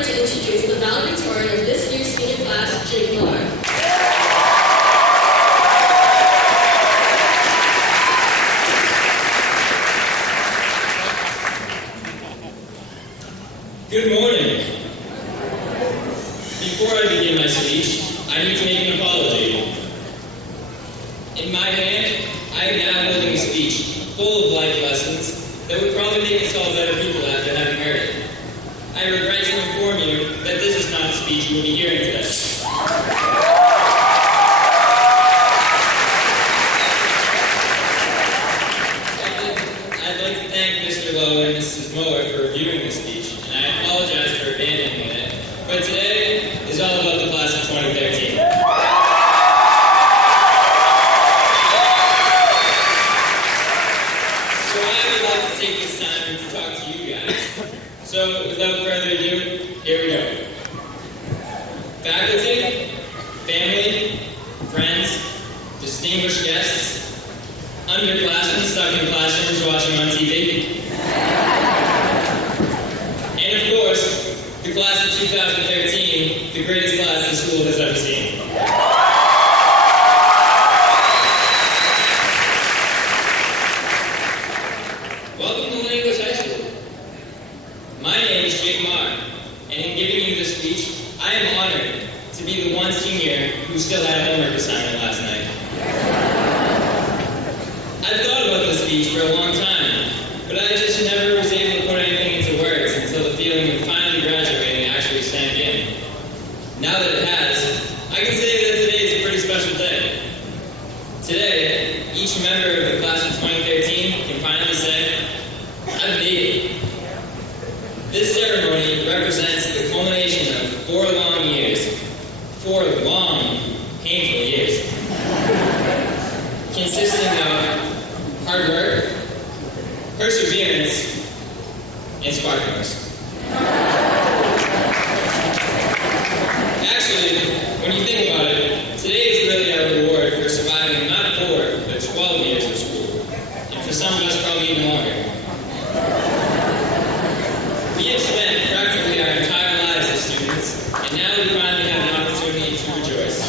honor to introduce the valedictorian of this year's senior class, Meagher. Good morning. Before I begin my speech, I need to make an apology. In my hand, I am now holding a speech full of life lessons that would probably make us all better people after having heard it. I regret to inform you that this is not the speech you will be hearing today. I'd like to thank Mr. Lowe and Mrs. Moore for reviewing this speech, and I apologize for abandoning it, but today is all about the class of 2013. So I would like to take this time to talk to you guys. So without further ado, here we go. Faculty, family, friends, distinguished guests, underclassmen stuck in classrooms watching on TV, and of course, the class of 2013, the greatest class the school has ever seen. Welcome to Lynn High School. My name is Meagher, and in giving you this speech, I am honored to be the one senior who still had a homework assignment last night. I've thought about this speech for a long time, but I just never was able to put anything into words until the feeling of finally graduating actually sank in. Now that it has, I can say that today is a pretty special day. Today, each member of the class of 2013 can finally say, I've made it. This ceremony represents the culmination of 4 long years, 4 long, painful years, consisting of hard work, perseverance, and sparklers. Actually, when you think about it, today is really our reward for surviving not 4, but 12 years of school, and for some of us probably even longer. We have spent practically our entire lives as students, and now we finally have an opportunity to rejoice.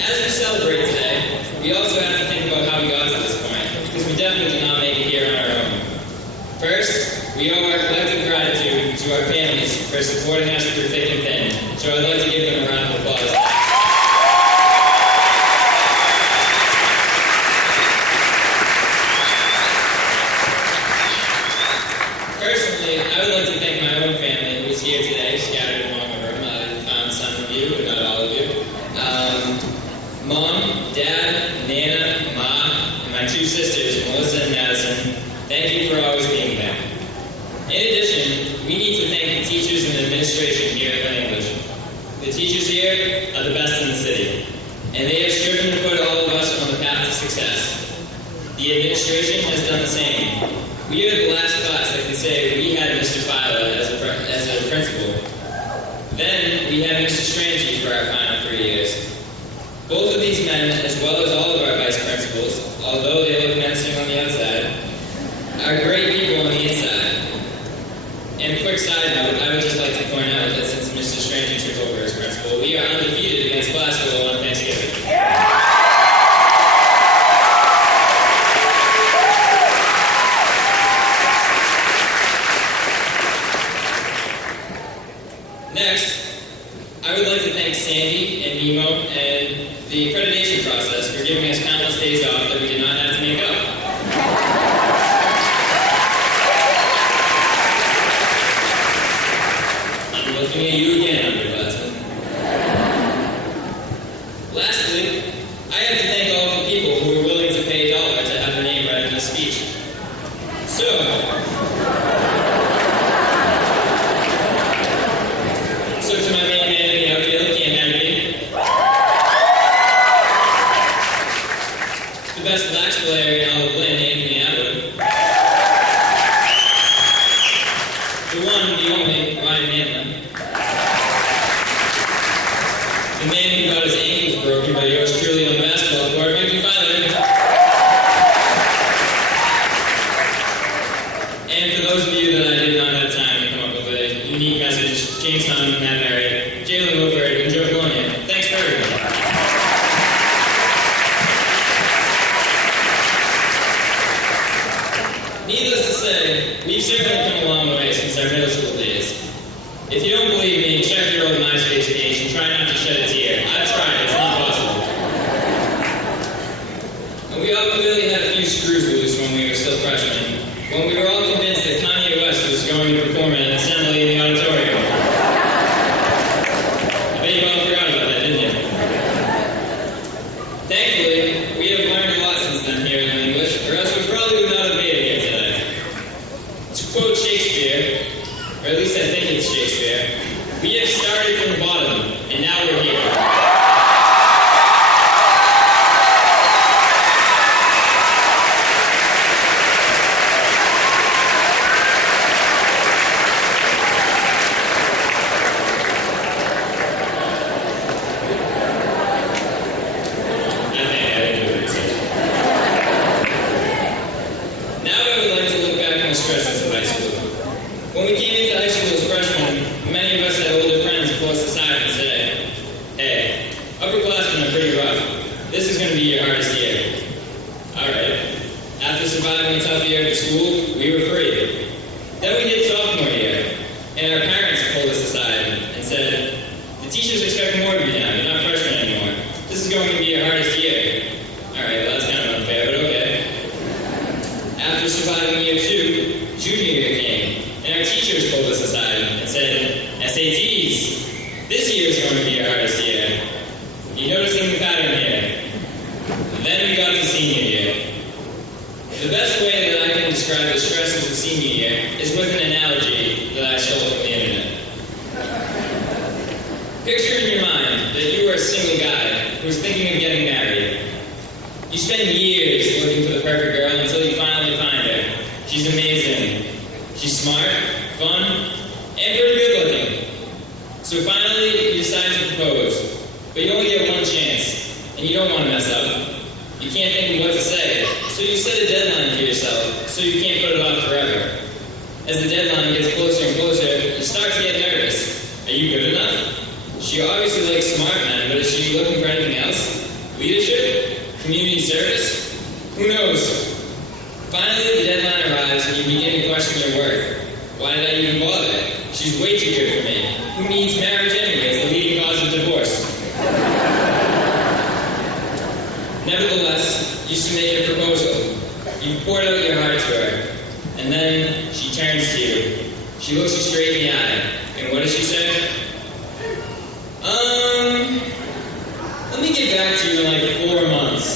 As we celebrate today, we also have to think about how we got to this point, because we definitely did not make it here on our own. First, we owe our collective gratitude to our families for supporting us through thick and thin, so I'd like to give them a round of applause. Personally, I would like to thank my own family who is here today, scattered along the room. I found some of you, but not all of you. Mom, Dad, Nana, Ma, and my 2 sisters, Melissa and Madison, thank you for always being there. In addition, we need to thank the teachers and administration here at Lynn English. The teachers here are the best in the city, and they have striven to put all of us on the path to success. The administration has done the same. We are the last class that can say we had Mr. Fila as a principal. Then we had Mr. Strange for our final 3 years. Both of these men, as well as all of our vice principals, although they look menacing on the outside, are great people on the inside. And a quick side note, I would just like to point out that since Mr. Strange took over as principal, we are undefeated against Glasgow on Thanksgiving. Next, I would like to thank Sandy and Nemo and the accreditation process for giving us countless days off that we did not have to make up. I'm looking at you again, underclassmen. Lastly, I have to thank all of the people who were willing to pay $1 to have their name read in this speech. So to my main man in the outfield, Cam Haggerty, the best Passage, James Hunt, Matt Merritt, Jalen Wilford, and Joe Bologna. Thanks for everything. Needless to say, we've certainly come a long way since our middle school days. If you don't believe me, check your old MySpace page and try not to shed a tear. I've tried, it's not possible. And we all clearly had a few screws loose when we were still freshmen, when we were all convinced that Kanye West was going to perform at an assembly in the auditorium. I bet you all forgot about that, didn't you? Thankfully, we have learned a lot since then here in English, or else we probably would not have made it here today. To quote Shakespeare, or at least I think it's Shakespeare, we have started from the bottom, and now we're here. When we came into high school as freshmen, many of us had older friends pull us aside and say, "Hey, upperclassmen are pretty rough. This is going to be your hardest year." Alright. After surviving a tough year at school, we were free. Then we hit sophomore year, and our parents pulled us aside and said, "The teachers expect more of you now. You're not freshmen anymore. This is going to be your hardest year." Alright, well that's kind of unfair, but okay. After surviving year 2, junior year came. And our teachers pulled us aside and said, "SATs, this year is going to be your hardest year." You noticing the pattern here? Then we got to senior year. The best way that I can describe the stresses of senior year is with an analogy that I stole from the internet. Picture in your mind that you are a single guy who's thinking of getting married. You spend years looking for the perfect girl until you finally find her. She's amazing. She's smart, fun, and pretty good looking. So finally, you decide to propose. But you only get one chance, and you don't want to mess up. You can't think of what to say, so you set a deadline for yourself, so you can't put it off forever. As the deadline gets closer and closer, you start to get nervous. Are you good enough? She obviously likes smart men, but is she looking for anything else? Leadership? Community service? Who knows? Finally, the deadline arrives and you begin to question your worth. Why did I even bother? She's way too good for me. Who needs marriage anyway? It's the leading cause of divorce. Nevertheless, you submit your proposal. You've poured out your heart to her. And then she turns to you. She looks you straight in the eye. And what does she say? Let me get back to you in like 4 months.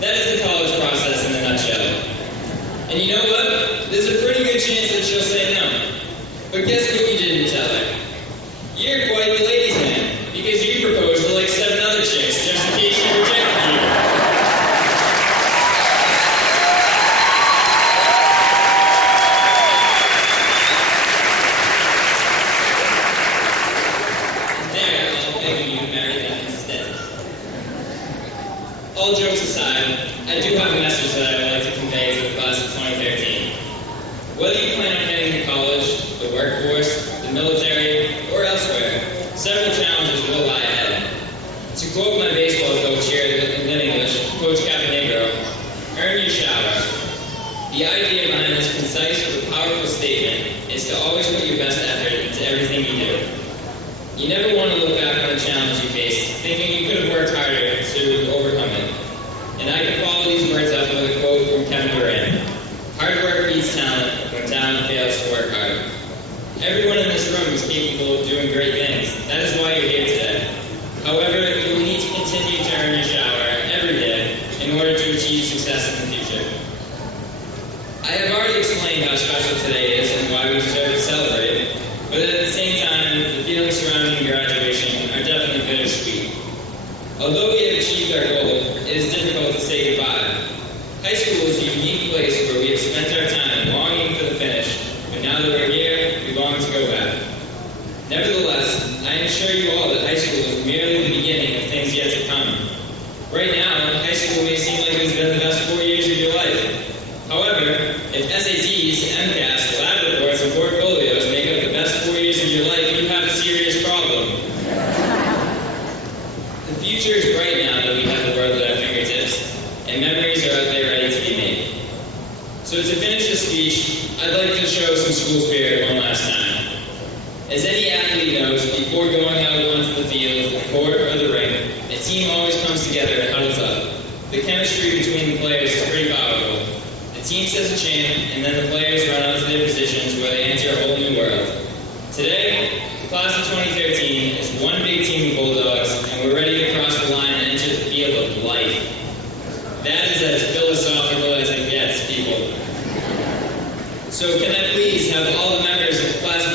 That is the college process in a nutshell. And you know what? There's a pretty good chance that she'll say no. But guess what you didn't tell her? You're quite the ladies' man, because you proposed to like 7 other chicks just in case she rejected you. And they're all begging you to marry them instead. All jokes aside, I do have a message that I would like to convey to the class of 2013. Whether you plan on heading to college, the workforce, the military, or elsewhere, several challenges will lie ahead. To quote my baseball coach here in Lynn English, Coach Meagher, earn your shower. The idea behind this concise but powerful statement is to always put your best effort into everything you do. You never want to look back on a challenge you faced, thinking you could have worked harder to overcome it. And I can follow these words up with a quote from Kevin Durant. Hard work beats talent when talent fails to work hard. Everyone in this room is capable of doing great things. That is why you're here today. However, you will need to continue to earn your shower every day in order to achieve success in the future. I have already explained how special today is and why we deserve to celebrate, but at the same time, the feelings surrounding graduation are definitely bittersweet. Although we have achieved our goal, it is difficult to say goodbye. High school is a unique place where we have spent our time longing for the finish, but now that we're here, we long to go back. Nevertheless, I assure you all that high school is merely the beginning of things yet to come. Right now, high school may seem like it's been the best 4 years of your life. However, if SATs, MCAS, lab reports, and portfolios make up the speech, I'd like to show some school spirit one last time. As any athlete knows, before going out onto the field, the court, or the ring, the team always comes together and huddles up. The chemistry between the players is pretty powerful. The team says a chant, and then the players run out to their positions where they enter a whole new world. Today, the class of 2013 is one big team of Bulldogs, and we're ready to cross the line and enter the field of life. That is as philosophical as it gets, people. So can I please have all the members of the class of